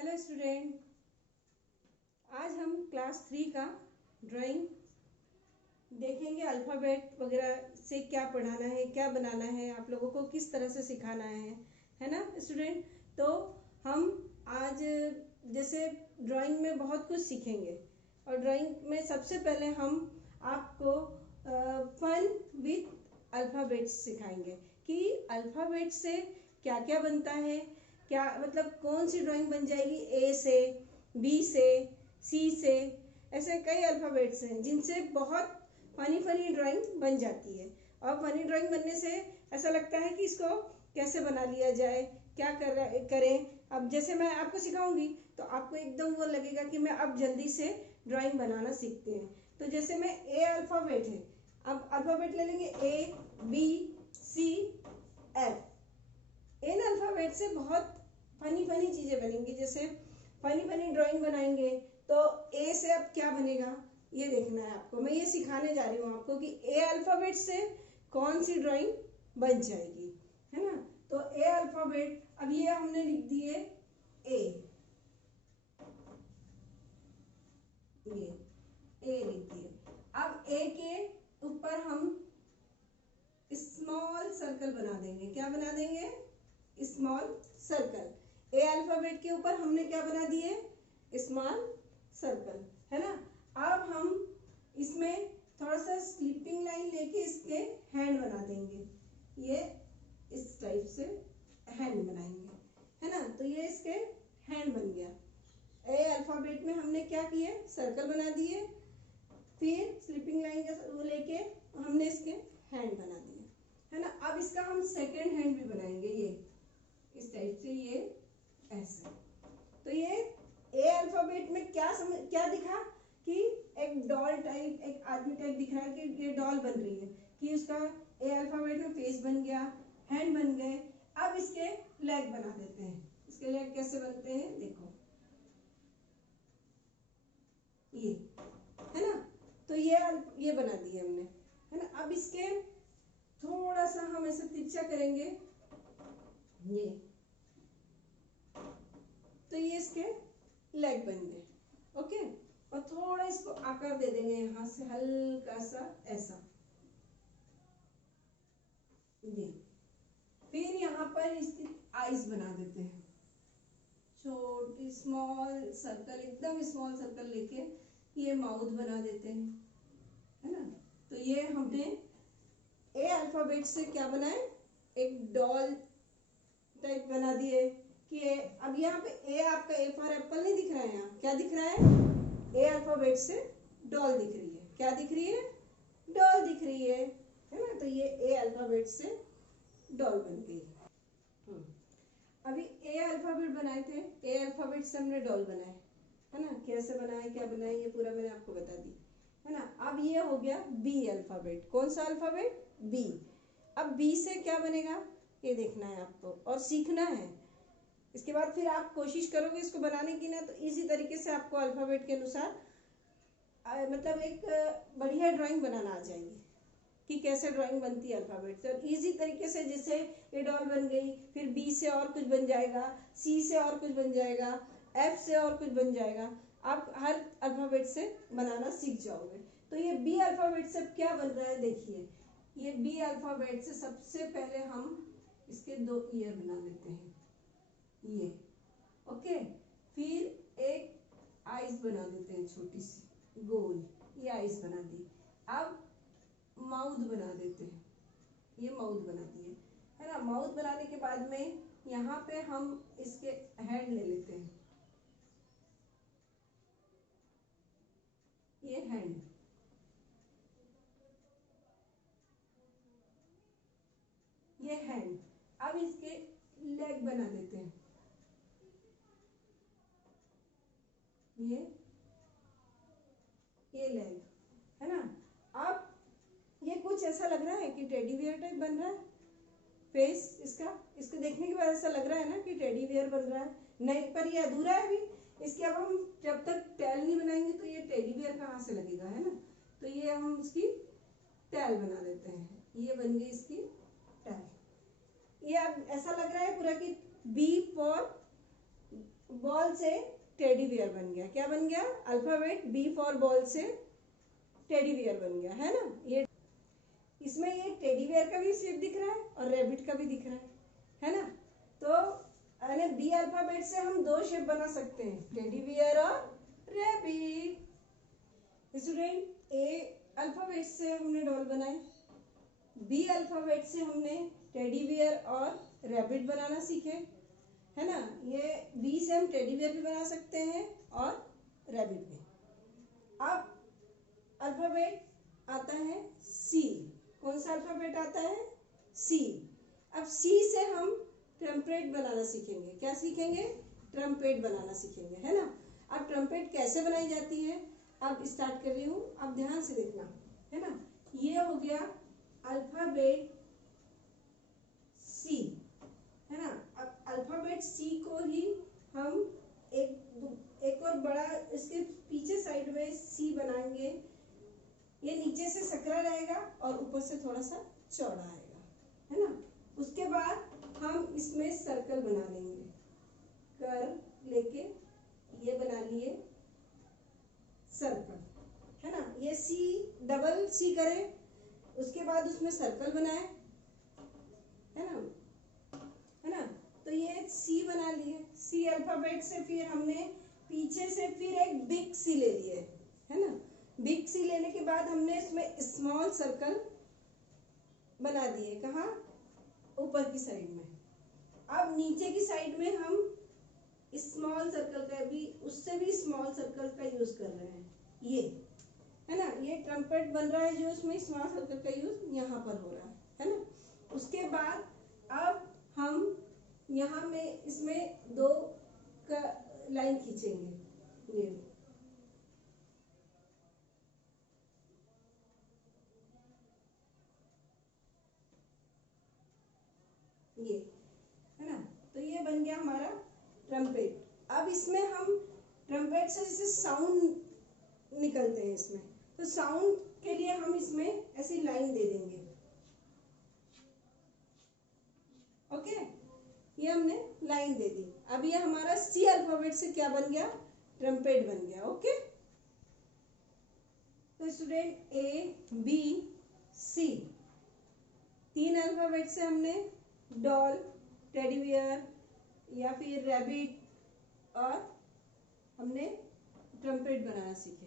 Hello student, आज हम class 3 का ड्राइंग देखेंगे। अल्फ़ाबेट वगैरह से क्या पढ़ाना है, क्या बनाना है, आप लोगों को किस तरह से सिखाना है ना स्टूडेंट। तो हम आज जैसे ड्राइंग में बहुत कुछ सीखेंगे और ड्राइंग में सबसे पहले हम आपको फन विथ अल्फ़ाबेट्स सिखाएंगे कि अल्फ़ाबेट से क्या क्या बनता है, क्या मतलब कौन सी ड्राइंग बन जाएगी। ए से, बी से, सी से, ऐसे कई अल्फ़ाबेट्स हैं जिनसे बहुत फनी ड्राइंग बन जाती है। और फनी ड्राइंग बनने से ऐसा लगता है कि इसको कैसे बना लिया जाए, क्या करें। अब जैसे मैं आपको सिखाऊंगी तो आपको एकदम वो लगेगा कि मैं अब जल्दी से ड्राइंग बनाना सीखते हैं। तो जैसे मैं ए अल्फ़ाबेट है, अब अल्फ़ाबेट ले लेंगे ए बी सी एफ। इन अल्फ़ाबेट से बहुत फनी चीज़ें बनेंगी, जैसे फनी ड्राइंग बनाएंगे। तो ए से अब क्या बनेगा ये देखना है आपको। मैं ये सिखाने जा रही हूँ आपको कि ए अल्फ़ाबेट से कौन सी ड्राइंग बन जाएगी, है ना। तो ए अल्फ़ाबेट, अब ये हमने लिख दिए ए, ये ए लिख दिए। अब ए के ऊपर हम स्मॉल सर्कल बना देंगे। क्या बना देंगे? Small circle. ए अल्फ़ाबेट के ऊपर हमने क्या बना दिए? स्मॉल सर्कल, है ना। अब हम इसमें थोड़ा सा स्लिपिंग लाइन लेके इसके हैंड बना देंगे। ये इस टाइप से हैंड बनाएंगे, है ना। तो ये इसके हैंड बन गया। ए अल्फ़ाबेट में हमने क्या किए? सर्कल बना दिए, फिर स्लिपिंग लाइन का वो लेके हमने इसके हैंड बना दिए, है ना। अब इसका हम सेकेंड हैंड भी बनाएंगे, ये इस टाइप से, ये ऐसे। तो ये ए अल्फ़ाबेट में क्या दिखा कि एक डॉल टाइप, एक आदमी टाइप दिख रहा है कि ये डॉल बन रही है, कि उसका ए अल्फ़ाबेट में फेस बन गया, हैंड बन गए। अब इसके लेग बना देते हैं। इसके लेग कैसे बनते हैं देखो, ये, है ना। तो ये बना दिए हमने, है ना। अब इसके थोड़ा सा हम ऐसे तिरछा करेंगे, ये, तो ये इसके लेग बन गए। ओके। और थोड़ा इसको आकार दे देंगे यहां से, हल्का सा ऐसा, ये। फिर यहाँ पर इसकी आईज बना देते हैं, छोटी स्मॉल सर्कल, एकदम स्मॉल सर्कल लेके ये माउथ बना देते हैं, है ना। तो ये हमने ए अल्फ़ाबेट से क्या बनाए? एक डॉल टाइप बना दिए कि अब यहाँ पे ए, आपका ए फॉर एप्पल नहीं दिख रहा है, यहाँ क्या दिख रहा है? ए अल्फ़ाबेट से डॉल दिख रही है। क्या दिख रही है? डॉल दिख रही है ना। तो ये ए अल्फ़ाबेट से डॉल बन गई। अभी ए अल्फ़ाबेट बनाए थे, ए अल्फ़ाबेट से हमने डॉल बनाए, है ना। कैसे बनाए, क्या बनाए, ये पूरा मैंने आपको बता दी, है ना। अब ये हो गया बी अल्फ़ाबेट। कौन सा अल्फ़ाबेट? बी। अब बी से क्या बनेगा ये देखना है आपको और सीखना है। इसके बाद फिर आप कोशिश करोगे इसको बनाने की ना, तो इजी तरीके से आपको अल्फ़ाबेट के अनुसार मतलब एक बढ़िया ड्राइंग बनाना आ जाएगी कि कैसे ड्राइंग बनती है अल्फ़ाबेट से। और इजी तरीके से, जैसे ये डॉल बन गई, फिर बी से और कुछ बन जाएगा, सी से और कुछ बन जाएगा, एफ से और कुछ बन जाएगा। आप हर अल्फ़ाबेट से बनाना सीख जाओगे। तो ये बी अल्फ़ाबेट से क्या बन रहा है देखिए। ये बी अल्फ़ाबेट से सबसे पहले हम इसके 2 ईयर बना लेते हैं, ये। ओके। फिर एक आइज बना देते हैं, छोटी सी गोल, ये आइज बना दी। अब माउथ बना देते हैं, ये माउथ बना दिए, है ना। माउथ बनाने के बाद में यहाँ पे हम इसके हेड ले लेते हैं, ये हैंड, ये हैंड। अब इसके लेग बना देते हैं, ये लेग, है ना। अब ये कुछ ऐसा लग रहा है कि टेडी बियर टाइप बन रहा है फेस इसका। इसको देखने के बाद ऐसा लग रहा है ना कि टेडी बियर बन रहा है, नहीं, पर ये अधूरा है अभी। इसके अब हम जब तक टैल नहीं बनाएंगे तो ये टेडी बियर कहाँ से लगेगा, है ना। तो ये हम इसकी टैल बना देते हैं, ये बन गई इसकी टैल। ये अब ऐसा लग रहा है पूरा कि बी फॉर बॉल से टेडी बियर बन गया। क्या बन गया? अल्फाबेट बी फॉर बॉल से टेडी बियर बन गया, है ना। ये इसमें ये टेडी बियर का भी शेप दिख रहा है और रैबिट का भी दिख रहा है ना। तो यानी बी अल्फाबेट से हम दो शेप बना सकते हैं, टेडी बियर और रैबिट। स्टूडेंट, ए अल्फाबेट से हमने डॉल बनाए, बी अल्फाबेट से हमने टेडी बियर और रैबिट बनाना सीखे, है ना। ये बी से हम टेडी बियर भी बना सकते हैं और रैबिट भी। अब अल्फाबेट आता है सी। कौन सा अल्फाबेट आता है? सी। अब सी से हम ट्रम्पेट बनाना सीखेंगे। क्या सीखेंगे? ट्रम्पेट बनाना सीखेंगे, है ना। अब ट्रम्पेट कैसे बनाई जाती है अब स्टार्ट कर रही हूँ, अब ध्यान से देखना, है ना। ये हो गया अल्फाबेट सी, है ना। अब अल्फाबेट सी को ही हम एक और बड़ा इसके पीछे साइड में सी बनाएंगे। ये नीचे से सकरा रहेगा और ऊपर से थोड़ा सा चौड़ा आएगा, है ना। उसके बाद हम इसमें सर्कल बना लेंगे, कर लेके ये बना लिए सर्कल, है ना। ये सी डबल सी करे, उसके बाद उसमें सर्कल बनाए, है ना। तो ये सी बना लिए। सी अल्फाबेट से फिर हमने पीछे से फिर एक बिग सी ले लिए, है ना। बिग सी लेने के बाद हमने इसमें स्मॉल सर्कल बना दिए। कहाँ? ऊपर की साइड में। अब नीचे की साइड में हम स्मॉल सर्कल का भी, उससे भी स्मॉल सर्कल का यूज कर रहे हैं, ये, है ना। ये ट्रम्पेट बन रहा है जो उसमें स्मॉल सर्कल का यूज यहाँ पर हो रहा है ना। उसके बाद अब हम यहाँ में इसमें दो का लाइन खींचेंगे, ये, है ना। तो ये बन गया हमारा ट्रम्पेट। अब इसमें हम ट्रम्पेट से जैसे साउंड निकलते हैं इसमें, तो साउंड के लिए हम इसमें ऐसी लाइन दे देंगे। ओके, ये हमने लाइन दे दी। अब ये हमारा सी अल्फाबेट से क्या बन गया? ट्रम्पेट बन गया। ओके, तो स्टूडेंट ए बी सी, तीन अल्फाबेट से हमने डॉल, टेडी बियर या फिर रैबिट और हमने ट्रम्पेट बनाना सीखे।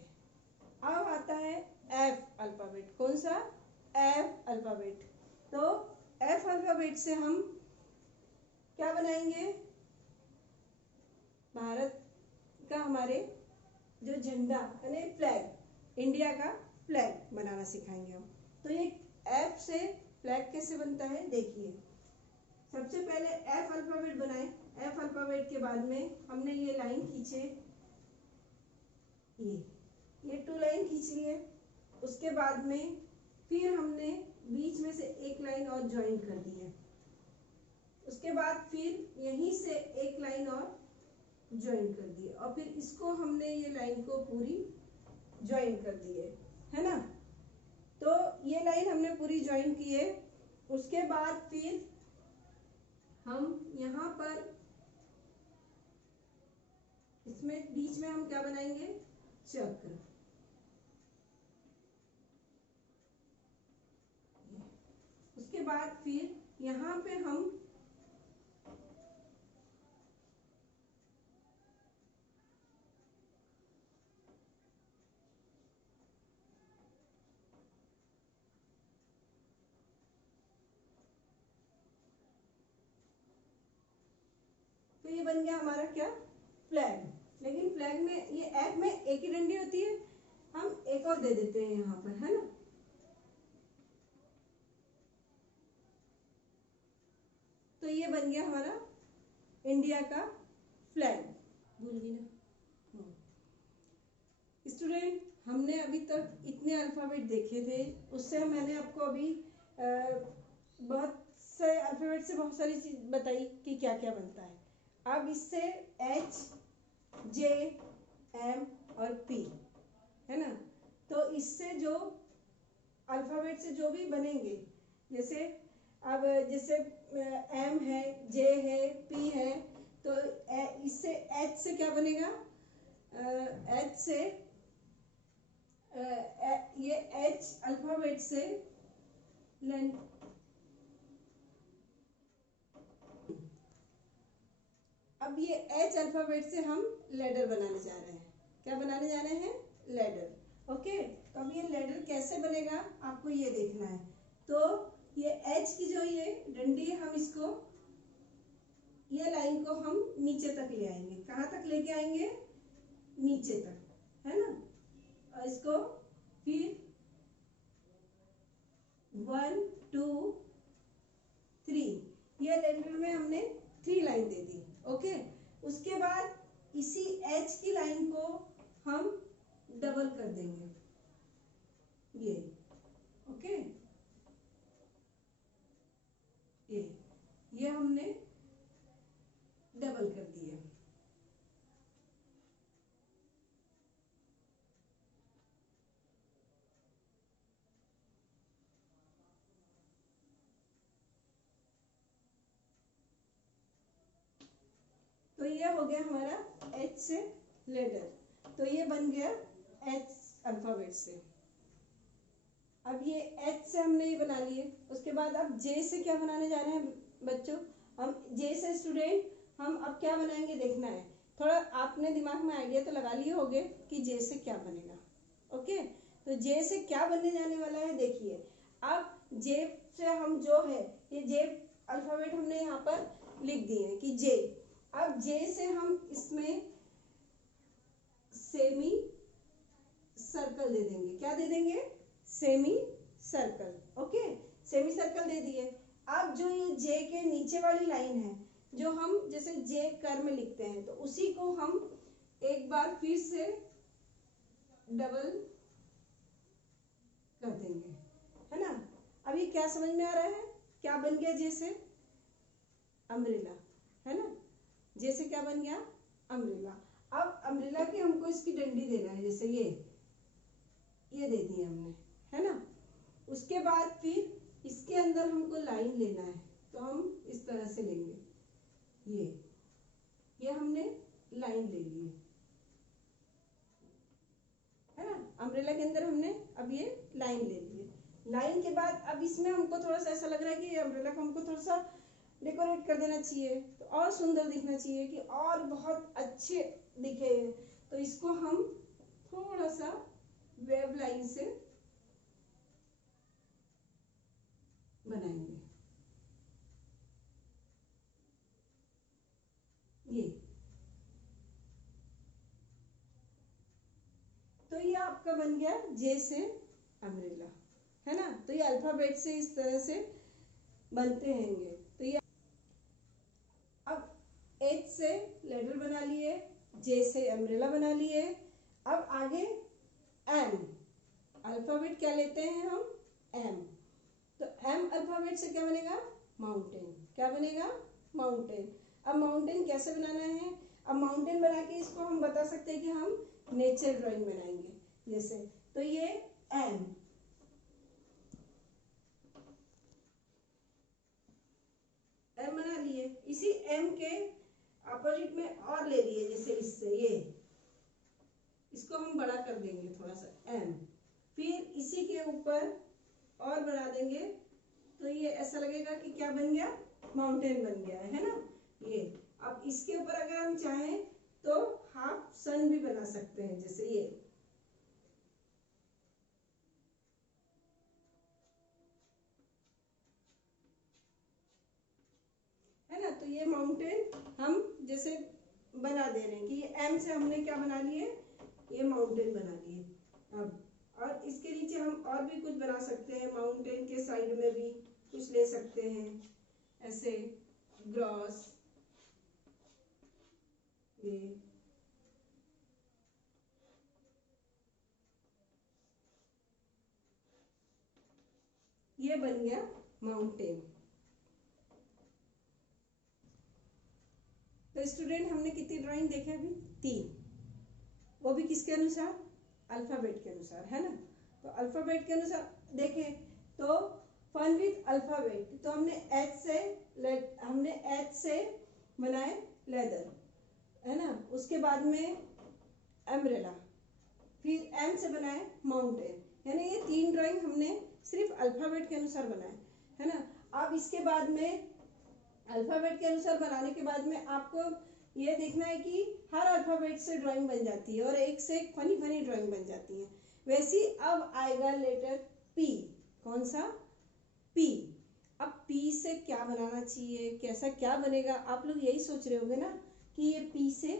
अब आता है एफ अल्फाबेट। कौन सा? F alphabet. तो एफ अल्फाबेट से हम क्या बनाएंगे? भारत का हमारे जो झंडा यानी फ्लैग, इंडिया का फ्लैग बनाना सिखाएंगे हम। तो ये एफ से फ्लैग कैसे बनता है देखिए। सबसे पहले एफ अल्फाबेट बनाए। एफ अल्फाबेट के बाद में हमने ये लाइन खींचे, ये टू लाइन खींच लिए। उसके बाद में फिर हमने बीच में से एक लाइन और ज्वाइन कर दी है। उसके बाद फिर यहीं से एक लाइन और ज्वाइन कर दी और फिर इसको हमने ये लाइन को पूरी ज्वाइन कर दी है ना। तो ये लाइन हमने पूरी ज्वाइन की है। उसके बाद फिर हम यहाँ पर इसमें बीच में हम क्या बनाएंगे? चक्र। उसके बाद फिर यहाँ पे हम तो ये बन गया हमारा क्या? फ्लैग। लेकिन फ्लैग में ये एफ में एक ही डंडी होती है, हम एक और दे देते हैं यहाँ पर, है ना। तो ये बन गया हमारा इंडिया का फ्लैग। भूल गई ना स्टूडेंट, हमने अभी तक इतने अल्फाबेट देखे थे। उससे मैंने आपको अभी बहुत से अल्फाबेट से बहुत सारी चीज बताई कि क्या क्या बनता है। अब इससे एच, जे, एम और पी, है ना। तो इससे जो अल्फाबेट से जो भी बनेंगे, जैसे अब जैसे एम है, जे है, पी है, तो इससे एच से क्या बनेगा, एच से ये एच अल्फाबेट से अब ये एच अल्फाबेट से हम लेडर बनाने जा रहे हैं। क्या बनाने जा रहे हैं, लेडर। ओके, तो अब ये लेडर कैसे बनेगा आपको ये देखना है। तो ये एच की जो ये डंडी है, हम इसको ये लाइन को हम नीचे तक ले आएंगे। कहाँ तक लेके आएंगे, नीचे तक, है ना। और इसको फिर 1 2 3 ये लेटर में हमने 3 लाइन दे दी। ओके, उसके बाद इसी एच की लाइन को हम डबल कर देंगे ये। ओके, ये हमने डबल कर दिया। तो ये हो गया हमारा एच से लेटर। तो ये बन गया एच अल्फाबेट से। अब ये एच से हमने ये बना लिए। उसके बाद अब जे से क्या बनाने जा रहे हैं बच्चों, हम जे से स्टूडेंट हम अब क्या बनाएंगे देखना है। थोड़ा आपने दिमाग में आइडिया तो लगा लिए होंगे कि जे से क्या बनेगा। ओके, तो जे से क्या बनने जाने वाला है देखिए। अब जे से हम जो है ये जे अल्फाबेट हमने यहाँ पर लिख दिए हैं कि जे। अब जे से हम इसमें सेमी सर्कल दे देंगे। क्या दे देंगे, semi circle. Okay, semi circle दे दिए। अब जो ये जे के नीचे वाली लाइन है, जो हम जैसे जे कर में लिखते हैं, तो उसी को हम एक बार फिर से डबल कर देंगे, है ना। अब ये क्या समझ में आ रहा है, क्या बन गया जे से, अम्ब्रेला, है ना। जे से क्या बन गया, अम्ब्रेला। अब अम्ब्रेला की हमको इसकी डंडी देना है, जैसे ये दे दी हमने, है ना। उसके बाद फिर इसके अंदर हमको लाइन लेना है, तो हम इस तरह से लेंगे। ये हमने लाइन ले ली है ना। अम्ब्रेला के अंदर हमने अब ये लाइन ले ली है। लाइन के बाद अब इसमें हमको थोड़ा सा ऐसा लग रहा है कि अम्ब्रेला को हमको थोड़ा सा डेकोरेट कर देना चाहिए, तो और सुंदर दिखना चाहिए, कि और बहुत अच्छे दिखे। तो इसको हम थोड़ा सा वेव लाइन से बनाएंगे। ये तो ये आपका बन गया जे से अम्ब्रेला, है ना। तो ये अल्फाबेट से इस तरह से बनते हैंगे। तो ये अब एच से लेटर बना लिए, जे से अम्ब्रेला बना लिए। अब आगे एम अल्फाबेट क्या लेते हैं हम, एम। तो एम अल्फाबेट से क्या बनेगा, माउंटेन। क्या बनेगा, माउंटेन। अब माउंटेन कैसे बनाना है, अब माउंटेन बना के इसको हम बता सकते हैं कि हम नेचर ड्राइंग बनाएंगे जैसे। तो ये एम बना लिए। इसी एम के अपोजिट में और ले लिए, जैसे इससे ये, इसको हम बड़ा कर देंगे थोड़ा सा एम। फिर इसी के ऊपर और बना देंगे, तो ये ऐसा लगेगा कि क्या बन गया, माउंटेन बन गया है ना ये। अब इसके ऊपर अगर हम चाहें तो हाफ सन भी बना सकते हैं, जैसे ये। है ना। तो ये माउंटेन हम जैसे बना दे रहे हैं कि ये एम से हमने क्या बना लिए, ये माउंटेन बना लिए। अब और इसके नीचे हम और भी कुछ बना सकते हैं, माउंटेन के साइड में भी कुछ ले सकते हैं, ऐसे ग्रॉस, ये बन गया माउंटेन। तो स्टूडेंट हमने कितनी ड्राइंग देखे अभी, 3, वो भी किसके अनुसार, अल्फाबेट के अनुसार, है ना। तो अल्फाबेट के अनुसार देखें तो फन विद अल्फाबेट, तो हमने एच से बनाए लेदर, है ना। उसके बाद में एम्ब्रेला, फिर एम से बनाए माउंटेन, यानी ये 3 ड्राइंग हमने सिर्फ अल्फाबेट के अनुसार बनाए, है ना। अब इसके बाद में अल्फाबेट के अनुसार बनाने के बाद में आपको ये देखना है कि हर अल्फाबेट से ड्राइंग बन जाती है और एक से एक फनी फनी ड्राइंग बन जाती है। वैसी अब आएगा लेटर पी। कौन सा? पी। अब पी से क्या बनाना चाहिए, कैसा क्या बनेगा, आप लोग यही सोच रहे होंगे ना कि ये पी से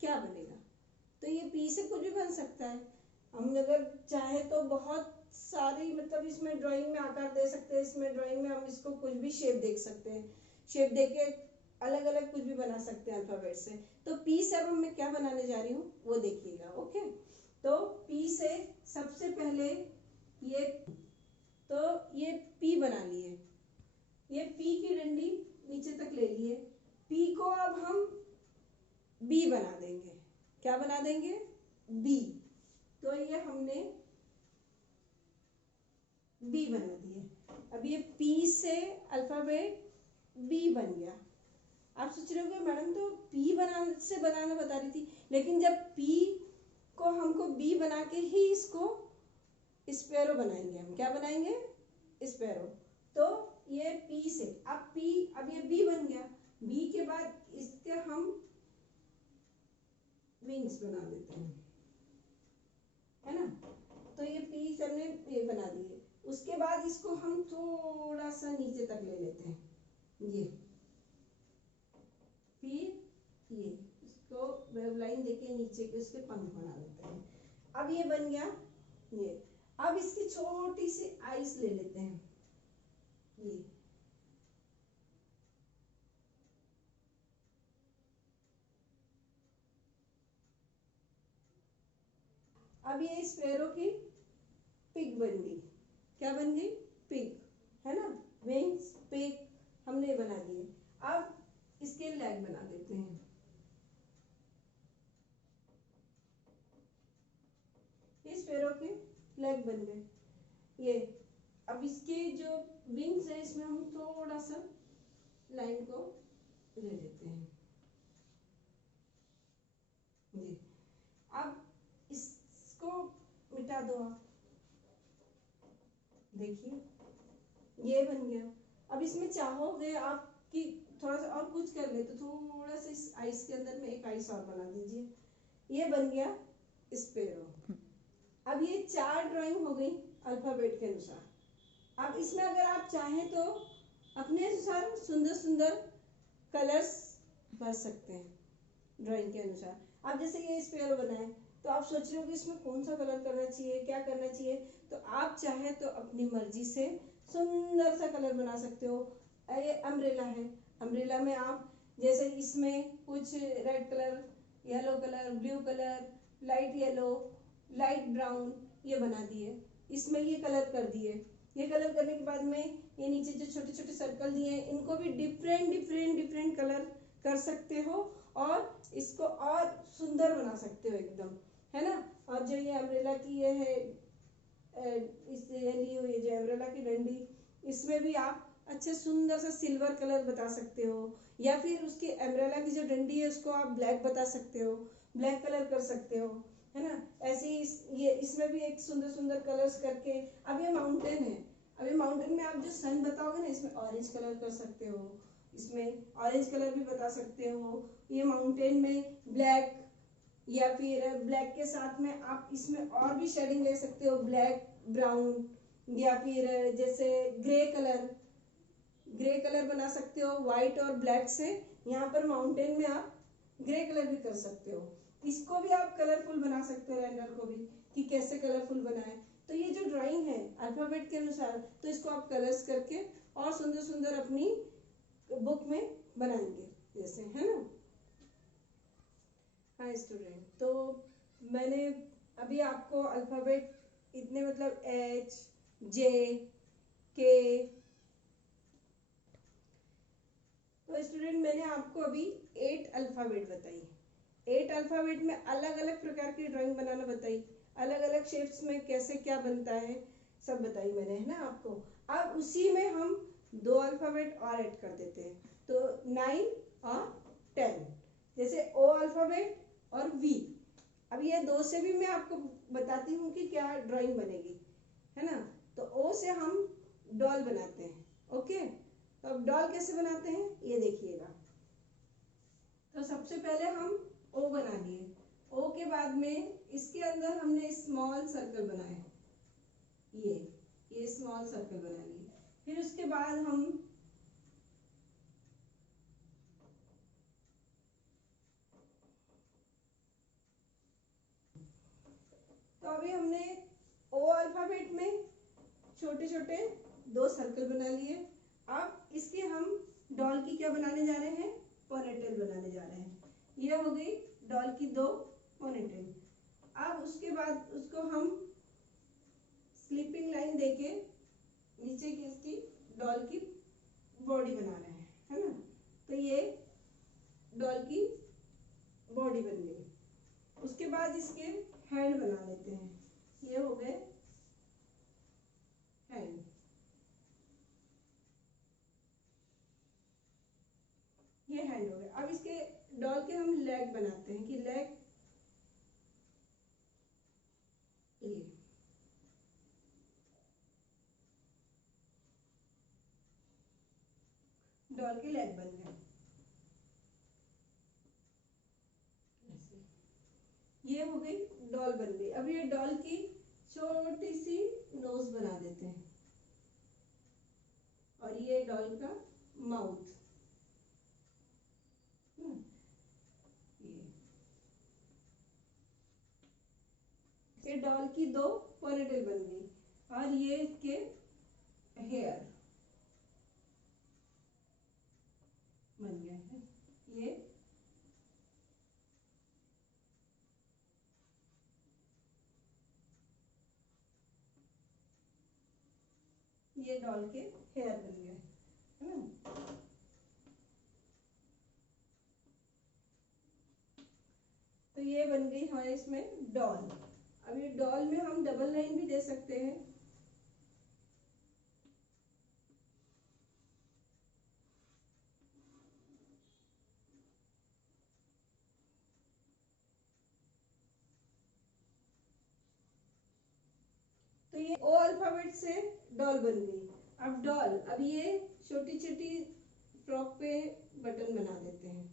क्या बनेगा। तो ये पी से कुछ भी बन सकता है। हम अगर चाहे तो बहुत सारी मतलब इसमें ड्राइंग में आकार दे सकते हैं, इसमें ड्राइंग में हम इसको कुछ भी शेप देख सकते हैं, शेप देके अलग अलग कुछ भी बना सकते हैं अल्फाबेट से। तो पी से अब मैं क्या बनाने जा रही हूँ वो देखिएगा। ओके, तो पी से सबसे पहले ये, तो ये पी बना लिए, ये पी की डंडी नीचे तक ले लिए। पी को अब हम बी बना देंगे। क्या बना देंगे? बी। तो ये हमने बी बना दिए। अब ये पी से अल्फाबेट बी बन गया। आप सोच रहे हो मैडम तो पी बनाना बता रही थी, लेकिन जब पी को हमको बी बना के ही इसको स्पैरो बनाएंगे। हम क्या बनाएंगे? स्पैरो। तो ये पी से अब ये बी बन गया। बी के बाद इसके हम विंग्स बना देते हैं, है ना। तो ये पी से हमने ये बना दिए। उसके बाद इसको हम थोड़ा सा नीचे तक ले लेते हैं, ये फिर ये इसको वेव लाइन देके नीचे के उसके पंख बना देते हैं। अब ये बन गया ये। अब इसकी छोटी सी आइस ले लेते हैं, ये अब ये स्पैरो की पिग बन गई। क्या बन गई? पिग, है ना। विंग्स, पिग हमने बना दिए। अब इसके लेग बना देते हैं। ये स्पैरो के लेग बन गए ये। अब इसके जो विंग्स है इसमें हम थोड़ा सा लाइन को ले लेते हैं, ये। अब इसको मिटा दो आप, देखिए ये बन गया। अब इसमें चाहोगे आप कि थोड़ा सा और कुछ कर ले तो थोड़ा सा इस आइस के अंदर में एक आइस और बना दीजिए। ये बन गया स्पैरो। अब ये 4 ड्राइंग हो गई अल्फाबेट के अनुसार। अब इसमें अगर आप चाहें तो अपने अनुसार सुंदर सुंदर कलर्स भर सकते हैं ड्राइंग के अनुसार। आप जैसे ये स्पैरो बनाए तो आप सोच रहे हो कि इसमें कौन सा कलर करना चाहिए, क्या करना चाहिए, तो आप चाहे तो अपनी मर्जी से सुंदर सा कलर बना सकते हो। ये अम्ब्रेला है, अम्ब्रेला में आप जैसे इसमें कुछ red colour, yellow colour, blue colour, light yellow, light brown ये बना दिए, इसमें ये कलर कर दिए। ये कलर करने के बाद में ये नीचे जो छोटे छोटे सर्कल दिए हैं इनको भी डिफरेंट कलर कर सकते हो और इसको और सुंदर बना सकते हो एकदम, है ना। और जो ये अम्ब्रेला की ये है इससे ली हुई जो अम्ब्रेला की डंडी, इसमें भी आप अच्छे सुंदर सा सिल्वर कलर बता सकते हो, या फिर उसकी अम्ब्रेला की जो डंडी है उसको आप ब्लैक बता सकते हो, ब्लैक कलर कर सकते हो, है ना। ऐसे ही ये इसमें भी एक सुंदर सुंदर कलर्स करके। अब ये माउंटेन है, अब ये माउंटेन में आप जो सन बताओगे ना इसमें ऑरेंज कलर कर सकते हो, इसमें ऑरेंज कलर भी बता सकते हो। ये माउंटेन में ब्लैक, या फिर ब्लैक के साथ में आप इसमें और भी शेडिंग ले सकते हो, ब्लैक, ब्राउन, या फिर जैसे ग्रे कलर बना सकते हो व्हाइट और ब्लैक से। यहाँ पर माउंटेन में आप ग्रे कलर भी कर सकते हो। इसको भी आप कलरफुल बना सकते हो, रेंडर को भी, कि कैसे कलरफुल बनाए। तो ये जो ड्राइंग है अल्फाबेट के अनुसार, तो इसको आप कलर्स करके और सुंदर सुंदर अपनी बुक में बनाएंगे, जैसे, है ना। हाँ स्टूडेंट, तो मैंने अभी आपको अल्फाबेट इतने मतलब एच, जे, के, तो स्टूडेंट मैंने आपको अभी 8 अल्फाबेट बताई। 8 अल्फाबेट में अलग अलग प्रकार की ड्राइंग बनाना बताई, अलग अलग शेप्स में कैसे क्या बनता है सब बताई मैंने, है ना आपको। अब उसी में हम 2 अल्फाबेट और ऐड कर देते हैं, तो 9 और 10। जैसे ओ अल्फाबेट और वी। अब ये दो से भी मैं आपको बताती हूँ कि क्या ड्राइंग बनेगी, है ना। तो ओ से हम डॉल बनाते हैं, ओके। तो अब डॉल कैसे बनाते हैं ये देखिएगा। तो सबसे पहले हम ओ बना लिए, ओ के बाद में इसके अंदर हमने स्मॉल सर्कल बनाए, ये स्मॉल सर्कल बना लिए। फिर उसके बाद हम तो अभी हमने ओ अल्फाबेट में छोटे छोटे दो सर्कल बना लिए। अब इसके हम डॉल की क्या बनाने जा रहे हैं, पोनीटेल बनाने जा रहे हैं। ये हो गई डॉल की दो पोनीटेल। अब उसके बाद उसको हम स्लीपिंग लाइन देके नीचे की इसकी डॉल की बॉडी बना रहे हैं, है ना। तो ये डॉल की बॉडी बन गई। उसके बाद इसके हैंड बना लेते हैं, ये हो गए हैंड। ये हैंड हो गए। अब इसके डॉल के हम लेग बनाते हैं कि लेग, ये डॉल के लेग बन गए। ये हो गई डॉल बन गई। अब ये डॉल की छोटी सी नोज बना देते हैं और ये डॉल का माउथ, ये डॉल की दो पोनीटेल बन गई। और ये इसके हेयर बन गए हैं। ये डॉल के हेयर बन गए, है ना। तो ये बन गई हमारे इसमें डॉल। अब ये डॉल में हम डबल लाइन भी दे सकते हैं। तो ये ओ अल्फाबेट से डॉल बन गई। अब डॉल, अब ये छोटी छोटी फ्रॉक पे बटन बना देते हैं,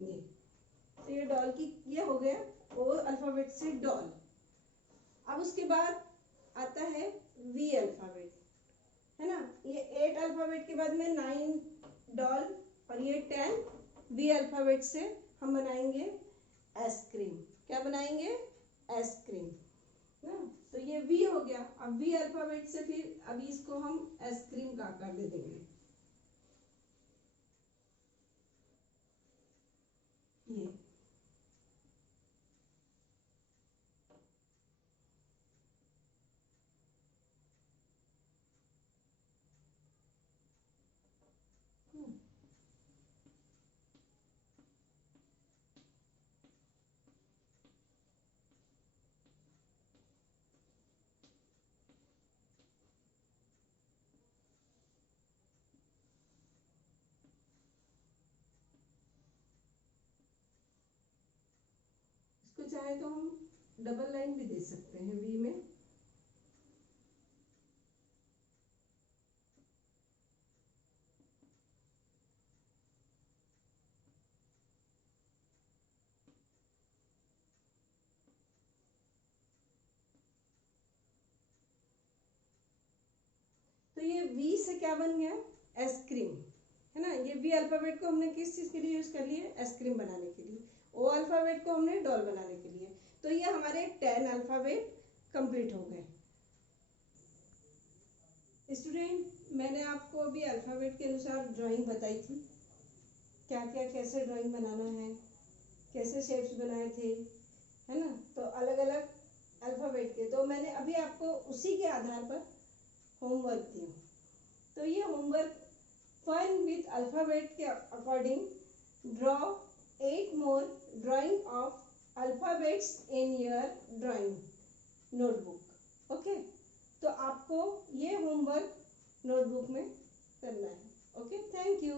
ये। तो ये डॉल की ये हो गया ओ अल्फाबेट से डॉल। अब उसके बाद आता है वी अल्फाबेट, है ना। ये 8 अल्फाबेट के बाद में 9 डॉल और ये 10 वी अल्फाबेट से हम बनाएंगे आइसक्रीम। क्या बनाएंगे, आइसक्रीम ना। तो ये वी हो गया। अब वी अल्फाबेट से फिर अभी इसको हम आइसक्रीम का आकार दे देंगे, ये। इसको चाहे तो हम डबल लाइन भी दे सकते हैं वी में। तो ये वी से क्या बन गया, आइसक्रीम, है ना। ये वी अल्फाबेट को हमने किस चीज के लिए यूज कर लिया, आइसक्रीम बनाने के लिए। ओ अल्फाबेट को हमने डॉल बनाने के लिए। तो ये हमारे 10 अल्फाबेट कंप्लीट हो गए। स्टूडेंट, मैंने आपको अभी अल्फाबेट के अनुसार ड्राइंग बताई थी, क्या क्या कैसे ड्राइंग बनाना है, कैसे शेप्स बनाए थे, है ना। तो अलग अलग अल्फाबेट के तो मैंने अभी आपको उसी के आधार पर होमवर्क दिया। तो ये होमवर्क फन विथ अल्फाबेट के according draw 8 more drying of alphabets in your drawing notebook, okay. तो आपको ये होमवर्क नोटबुक में करना है, ओके। Thank you.